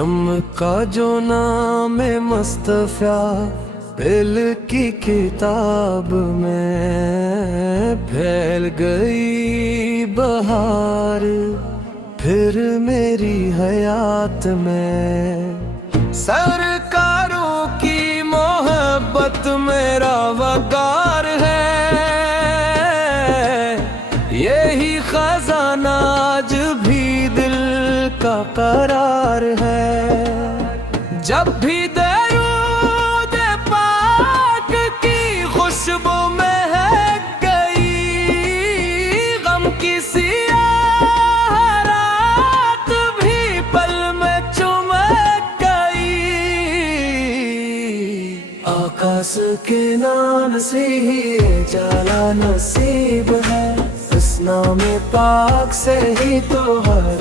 चमका जो नाम मुस्तफा दिल की किताब में, फैल गई बहार फिर मेरी हयात में। सरकारों की मोहब्बत मेरा वकार है, यही खजाना आज भी दिल का करार है। जब भी दरूद पाक की खुशबू महक गई, गम की सियाह रात भी पल में चमक गई। आकाश के नाम से ही जाला नसीब है, इस नाम पाक से ही तो हर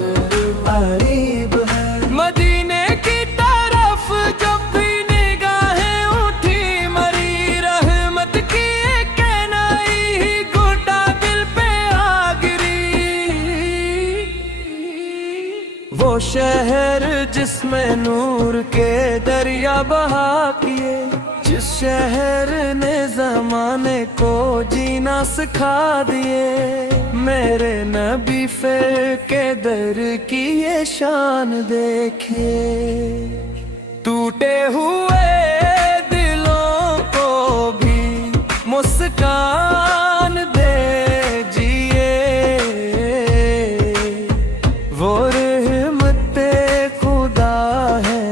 गरीब है। मदीने की तरफ जब भी निगाहें उठी, मरी रहमत की एक नई घुटा दिल पे आ गिरी। वो शहर जिसमें नूर के दरिया बहा किए, जिस शहर ने ज़माने को जीना सिखा दिए। मेरे नबी फिर के दर की ये शान देखिए, टूटे हुए दिलों को भी मुस्कान दे जिए। वो रहमते खुदा है,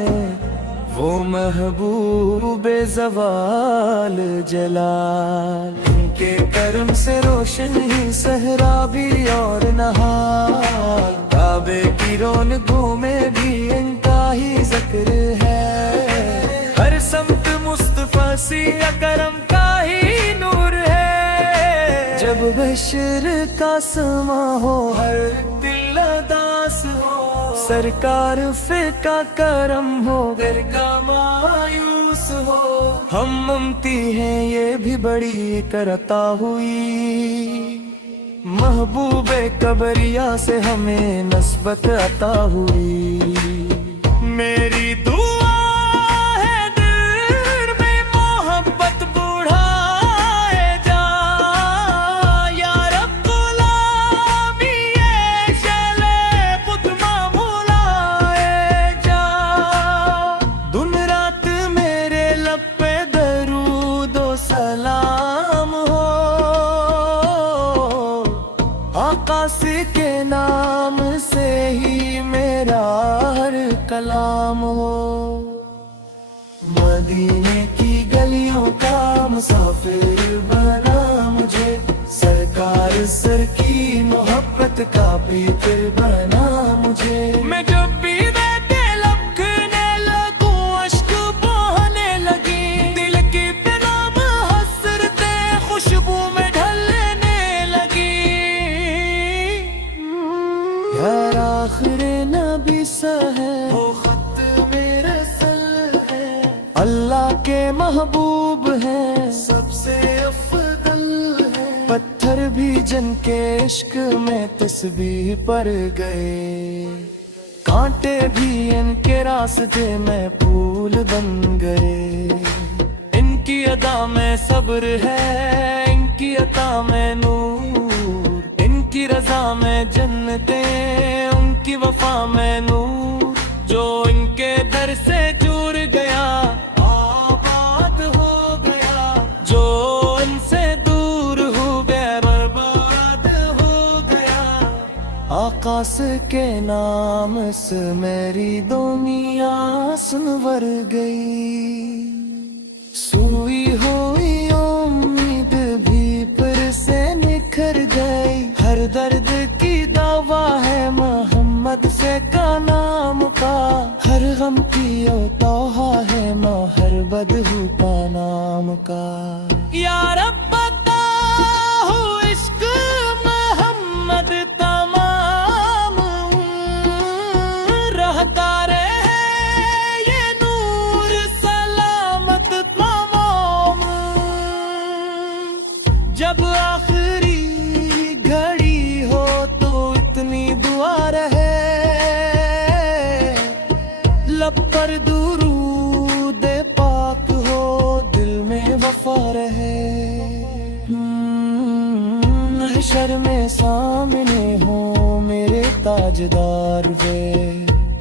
वो महबूबे ज़वाल जलाल। उनके करम से रोशन ही सहरा भी और नहार, काबे की रौनकों में भी इनका ही जिक्र है। हर समत मुस्तफा सी अकरम का ही नूर है। जब बशर का समा हो हर दिल उदास हो, सरकार फिका करम हो घर का मायूस हो। हम ममती हैं ये भी बड़ी करता हुई, महबूबे कबरिया से हमें नस्बत अता हुई। मेरी दुआ है दिल में मोहब्बत बढ़ाए जा, या रब गुलामी ये शले पुतमा भुलाए जा। दिन रात मेरे लब पे दरूद ओ सलाम हो, आकाश के नाम से ही मेरा हर कलाम हो। मदीने की गलियों का मुसाफिर बना मुझे, सरकार सर की मोहब्बत का पीतर बना मुझे। मैं जब भी बैठे लपकने लगूं अश्क बहने लगी, दिल की तनाब हसरते खुशबू में ढलने लगी। यार आखिर नबी सा है वो खत मेरे सल है, अल्लाह के महबूब है सबसे अफदल है। पत्थर भी जन के इश्क में तस्बीह पर गए, कांटे भी इनके रास्ते में फूल बन गए। इनकी अदा में सब्र है, इनकी अता में नूर, इनकी रजा में जन्नतें, उनकी वफा में नूर। जो इनके दर से जुड़ गया आबाद हो गया, जो इनसे दूर हो गया बर्बाद हो गया। आकाश के नाम से मेरी दुनिया सुनवर गई, सोई हुई उम्मीद भी फिर से निखर गई। हर दर्द की दवा है मोहम्मद से का नाम का, हर गम की तौहा है हर बदहू का नाम का। या रब बता हो इश्क मोहम्मद तमाम रहता रहे, ये नूर सलामत तमाम। जब आखिरी घड़ी हो तो इतनी दुआ रहे, घर में सामने हो मेरे ताजदार वे,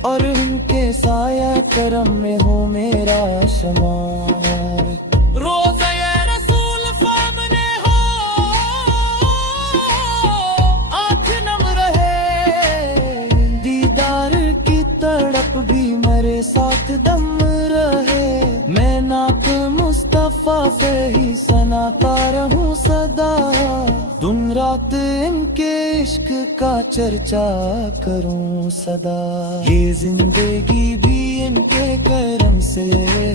और उनके साया करम में हो मेरा शमार। रोज़े रसूल सामने हो, आँख नम रहे, दीदार की तड़प भी मेरे साथ दम रहे। मैं नाक मुस्तफा पे ही सनाता रहूं सदा, दिन रात इनके इश्क का चर्चा करूं सदा। ये जिंदगी भी इनके करम से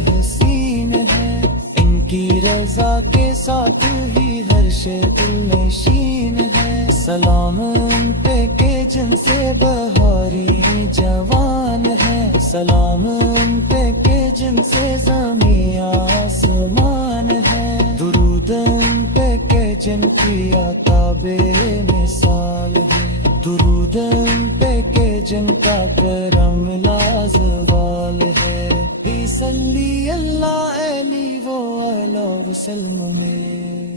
हसीन है, इनकी रजा के साथ ही हर शे दिल नशीन है। सलाम उन पे के जिनसे बहारी जवान है, सलाम उन पे के जिनसे ज़मीं आसमान है। दुरूद उन पे के जिनकी आताबे मिसाल है, दुरूद उन पे के जिनका करम लाजवाल है। भी सल्ली अल्लाह अली वो अला वसल्लम में।